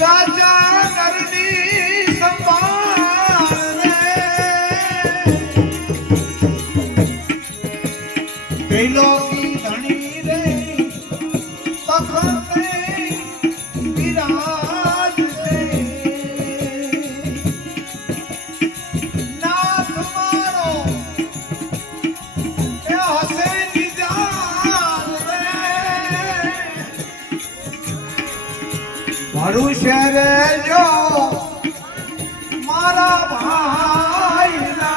સાચા નરની સંભાળ રે પેલો કી ધણી રે પખતે વિરાજ રે નાથ મારો એ હસે નિજાલ રે ભરુષે રે જો મારા ભાઈના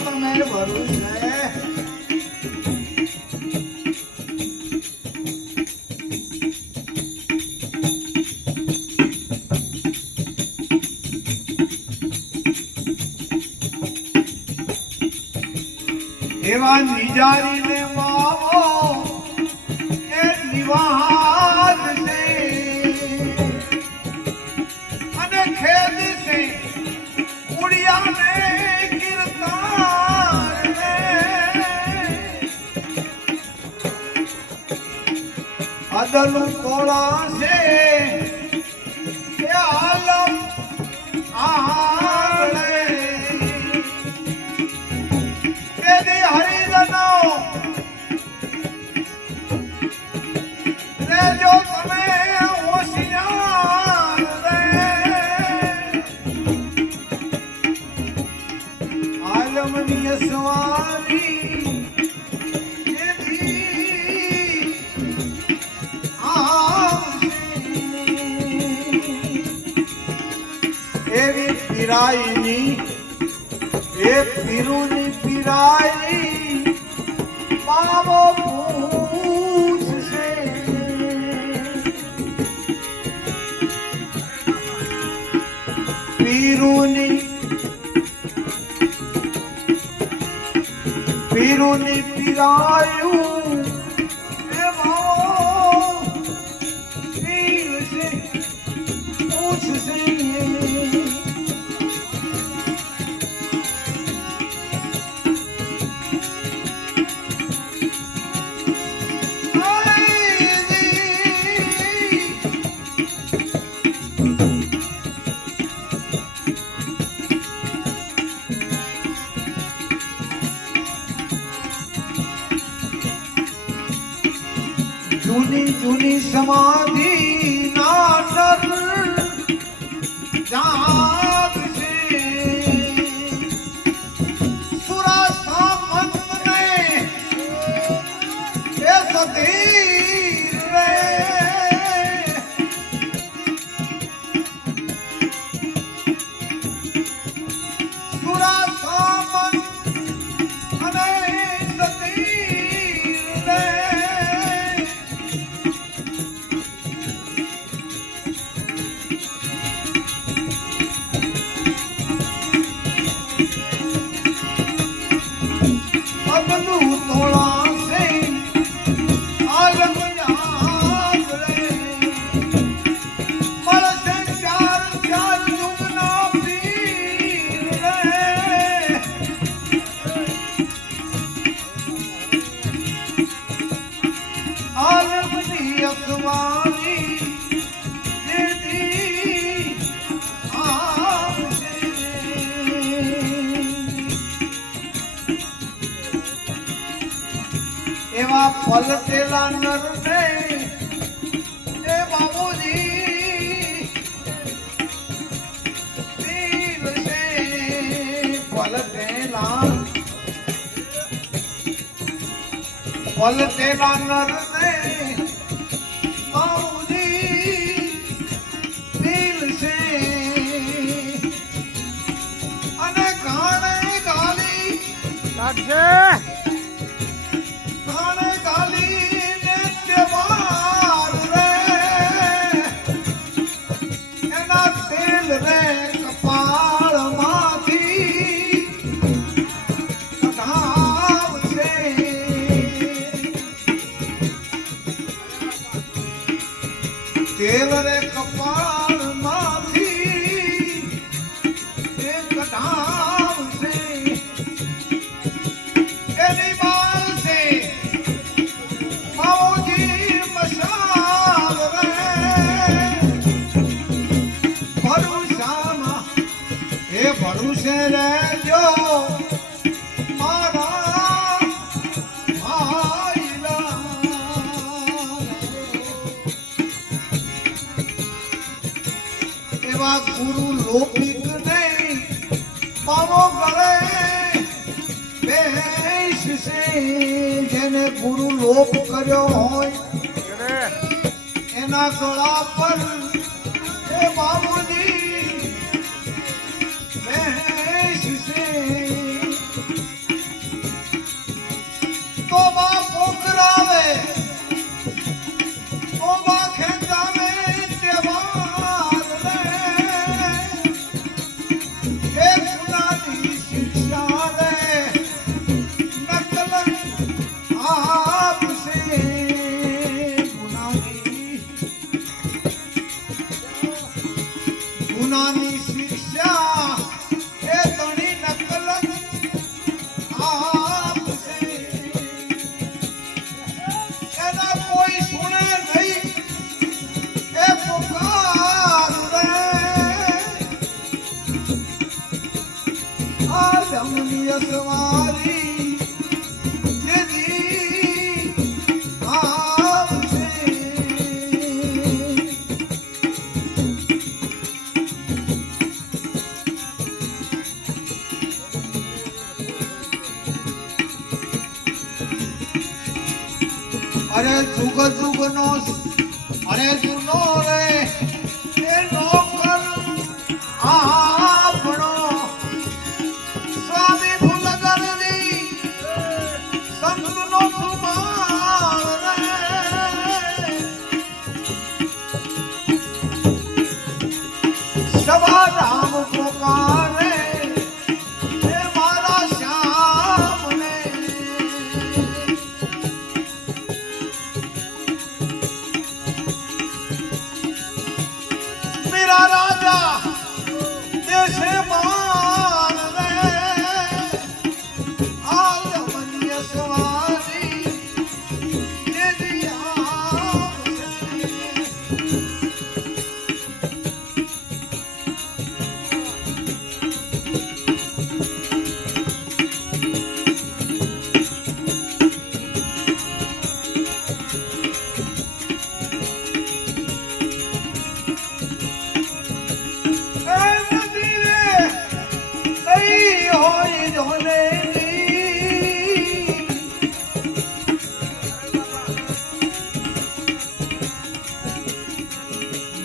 તમે ભરુષે એવા નિજારીને માવો એ નિવાજ છે અને ખેદ છે ઉડિયાને કીર્તન અદલ તોડા છે એ આલમ આલે હરિજનો રે જો તમે હોશિયાર રે આલમની સવારી એવી પીરાઈની એ પીરુની પીરાઈ માવો પૂછશે પીરુની પીરાયું એ માવો પીરશે પૂછશે જૂની જૂની સમાધિ નાટર જાગશે સુરા સામંતને એ સતીર રે સુરા સામંત અને સતીર રે એવા પલટેલા નરને એ બાબુજી પીરસે પલટેલા નરને બાબુજી પીરસે અને ગાણે ગાલી કાઢશે તેલ રે કપાળ માંથી એક ધામ છે એની બાલ છે માઓજી મશાલ રે દિવસે રહેજો મારા ભાઈલા એવા ગુરુ લોભિક નહીં મારો ગળે બેસશે જેને ગુરુ લોભ કર્યો હોય એના ગળા પર એ બાબુજી બેસશે તો બા પોકરાવે તો બા ખેંચાવે તહેવાર રે એ ગુનાની શિક્ષા રે નકલ આપશે ગુનાની શિક્ષા એ તણી નકલ આપશે એના કોઈ સુણે નહીં એ પુકાર રે આ જમનીય સવારી જેજી આવશે અરે જુગ જુગ નો અરે જુનો રે એ નોકર આપણો સ્વામી ભૂલગરની સંતનો સુમાળ રે સવા રામ પોકારે એ મારા શ્યામને मेरा राजा देशे मान रे आलमनिय सवारी ये दिया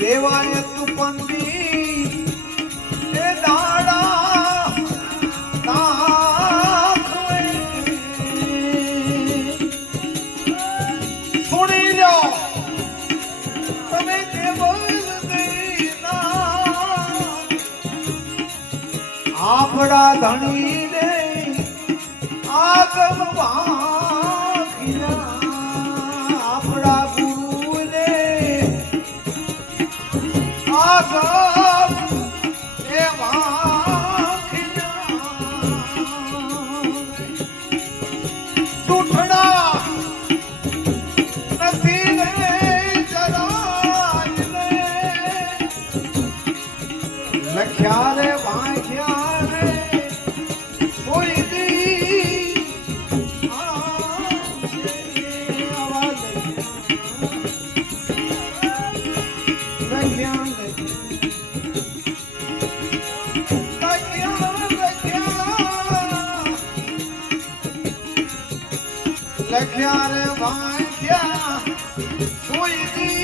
દેવાય તુપંદી એ દાડા નાખવે સુણી લો તમે કેવલ દેના આપડા ધણી ને આગમ પાખિયા આપડા ગુરુ ને આગમ એ ચૂંટણા નથી રે જરાય રે લખ્યા રે વાંચ્યા રે કોઈ દી આવાજ લખ્યા લખ્યા રે વાંચ્યા કોઈ દી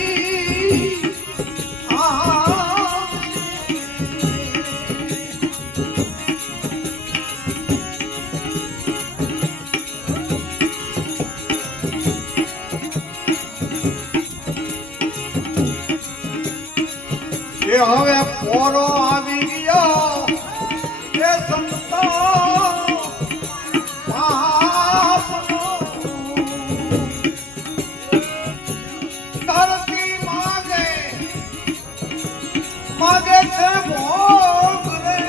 એ હવે પોરો આવી ગયો એ સંતો ધરતી માગે છે ભોગ રે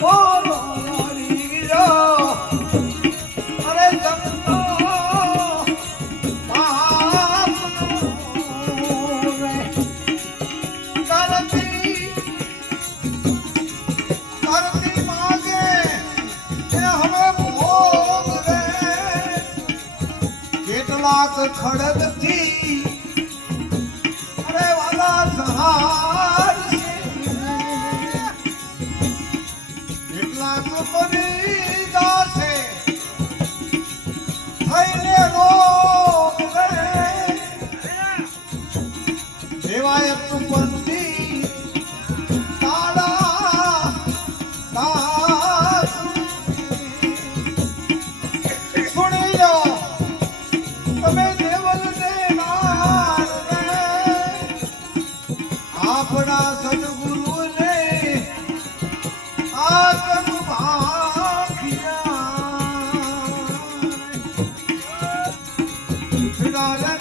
પોરો આવી ગયો અરે સંતો ખડગ થી અરે વાલા સહાર એટલા તો બની જાશે થઈને રોગ દેવાય તું બંદી તાળા સુણી લો તમે દેવલ ને નાર આપણા સદગુરુ ને આગમ ભાગ્યા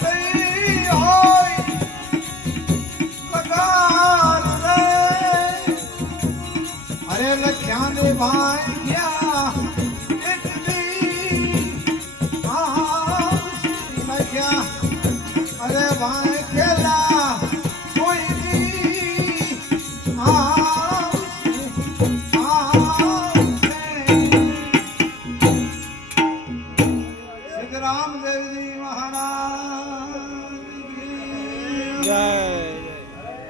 નહીં હોય લગાર રે અરે લખ્યા ને ભાગ્યા અરે ભાઈ ખેલા કોઈ દી સિદ્ધ રામદેવજી મહારાજ જય